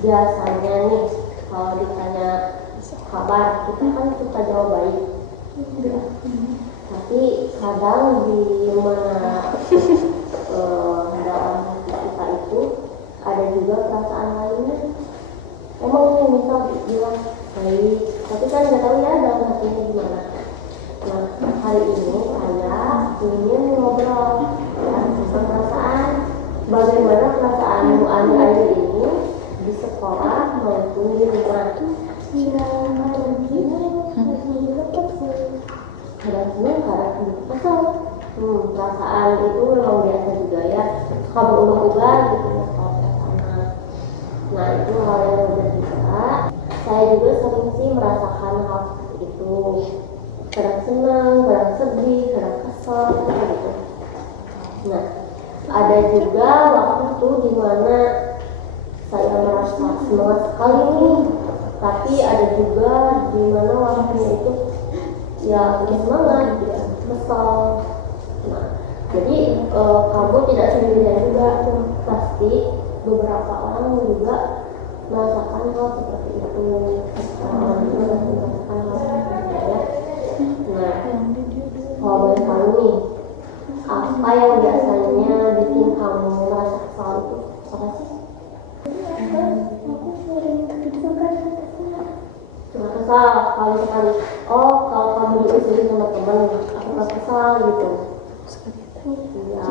biasanya nih kalau ditanya kabar kita kan suka jawab baik. Tapi kadang di mana dalam hati kita itu ada juga perasaan lainnya. Emang nih misal bilang baik, tapi kan nggak tahu ya dalam hatinya gimana. Nah hari ini saya ingin ngobrol tentang perasaan, bagaimana perasaanmu akhir-akhir ini di sekolah maupun di rumah. Kadang senang, kadang kesel. Perasaan itu memang biasa juga ya, suka berubah-ubah gitu ya kalau perasaan. Nah itu hal yang wajar juga. Saya juga sering sih merasakan hal seperti itu. Kadang senang, kadang sedih, kadang kesel gitu. Nah ada juga waktu di mana saya merasa semangat sekali nih, tapi ada juga di mana waktunya itu ya punya semangat, ya kesal. Nah, jadi kamu tidak sendirian juga, pasti beberapa orang juga merasakan hal seperti itu. Merasakan hal seperti itu ya. Nah, kalau boleh tahu nih, apa yang biasanya bikin kamu merasa kesal itu? Apa sih? Aku sering deg-degan. Cuma kesal kalau sekali. Oh, kalau kamu diusir sama teman, aku gak kesal gitu. Iya.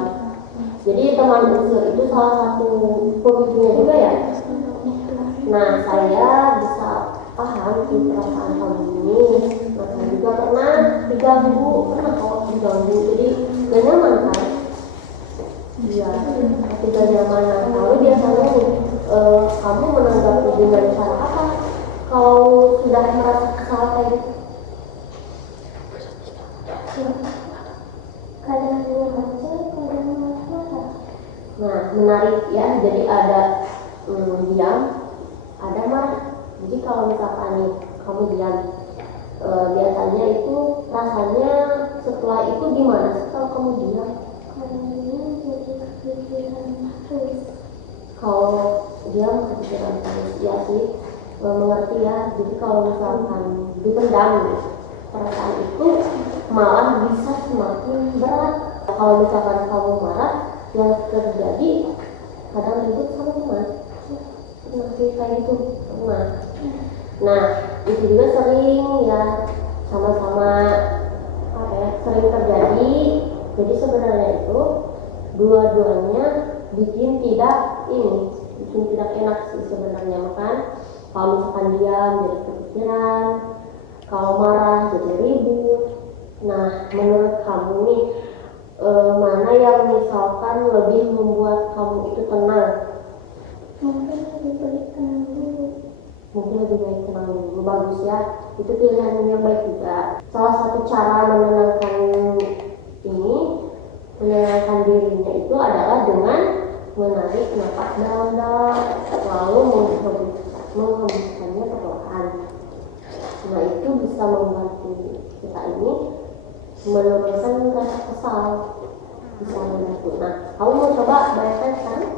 Jadi teman usir itu salah satu pemicunya juga ya. Nah, saya bisa paham sih perasaan kamu ini. Nah, saya juga pernah diganggu, diganggu. Jadi gak nyaman kan? Iya. Tapi gak nyaman. Lalu biasanya kamu menanggapi dengan cara apa? Kalau sudah merasa kesal kayak gitu? Kadang baca, kadang marah. Nah, menarik ya. Jadi ada diam, ada marah. Jadi kalau misalkan nih kamu diam, biasanya itu rasanya setelah itu gimana sih kalau kamu diam? Kadang jadi kepikiran terus. Kalau diam kepikiran terus, ya sih, mengerti ya. Jadi kalau misalkan dipendam perasaan itu malah bisa semakin berat. Kalau misalkan kamu marah, yang terjadi kadang ribut sama teman. Masih kayak gitu pernah. Nah itu juga sering ya, sama-sama sering terjadi. Jadi sebenarnya itu dua-duanya bikin tidak enak sih sebenarnya. Makan kalau misalkan diam jadi kepikiran, kalau marah jadi ribut. Nah menurut kamu nih mana yang misalkan lebih membuat kamu itu tenang? Mungkin lebih baik tenang dulu. Mungkin lebih baik tenang dulu, bagus ya. Itu pilihan yang baik juga. Salah satu cara menenangkan dirinya itu adalah dengan menarik nafas dalam-dalam, lalu menghembuskannya perlahan. Nah itu bisa membantu kita ini menurunkan rasa kesal, bisa membantu. Nah kamu mau coba bayangkan sekarang?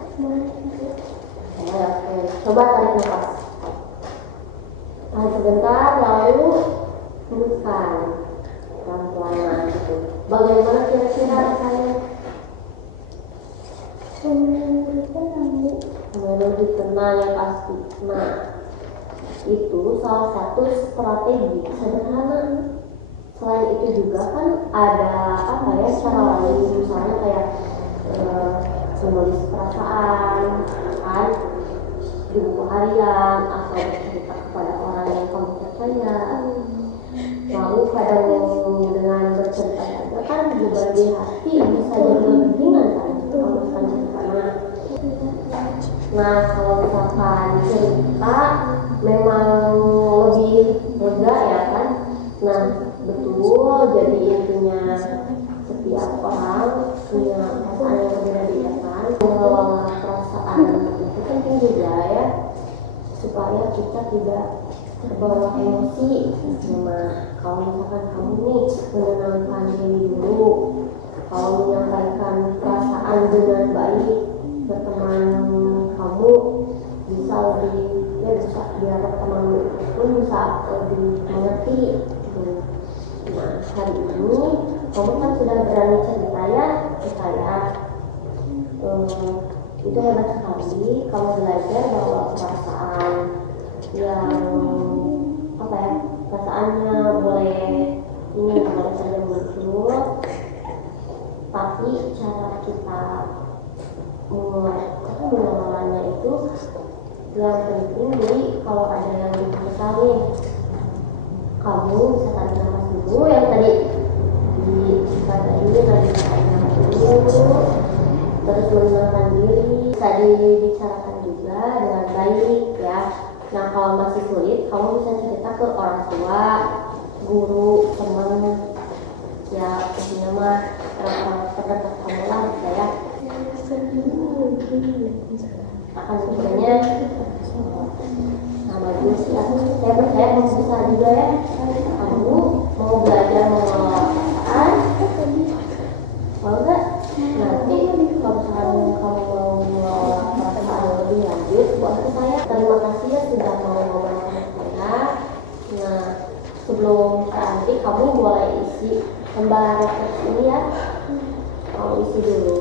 Oke, coba tarik nafas. Tahan sebentar, lalu hembuskan pelan-pelan gitu. Bagaimana kira-kira rasanya? Lebih tenang ya pasti. Nah itu salah satu strategi sederhana. Selain itu juga kan ada cara lain, misalnya kayak menulis perasaan kan di buku harian, atau bercerita kepada orang yang kamu percaya. Lalu kadang dengan bercerita saja kan beban di hati bisa jadi lebih ringan kan kalau misalkan cerita. Nah kalau misalkan cerita memang lebih lega ya kan. Nah betul, jadi intinya setiap orang punya perasaan yang berbeda kan. Mengelola perasaan itu penting juga ya, supaya kita tidak terbawa emosi. Nah kalau misalkan kamu nih menenangkan diri dulu, kalau menyampaikan perasaan dengan baik ke teman kamu bisa lebih biar teman pun bisa lebih mengerti gitu. Nah hari ini kamu kan sudah berani cerita ya ke saya. Itu hebat sekali, kamu belajar bahwa perasaan yang apa ya, perasaannya boleh ini boleh saja muncul, tapi cara kita mengelolanya itu yang penting. Jadi kalau ada yang kesal nih, kamu bisa tarik nafas dulu, yang tadi tarik nafas dulu, terus menenangkan diri, bisa dibicarakan juga dengan baik ya. Nah kalau masih sulit, kamu bisa cerita ke orang tua, guru, teman, ya intinya mah orang-orang terdekat kamu lah bisa ya. Akan sebenarnya bagus ya, saya percaya kamu bisa juga ya. Kamu mau belajar mengelola perasaan, mau nggak? Nanti kalau misalkan kamu mau mengelola perasaan lebih lanjut, buat saya. Terima kasih ya sudah mau ngobrol sama saya. Nah sebelum nanti kamu boleh isi lembar refleksi ini ya. Mau isi dulu.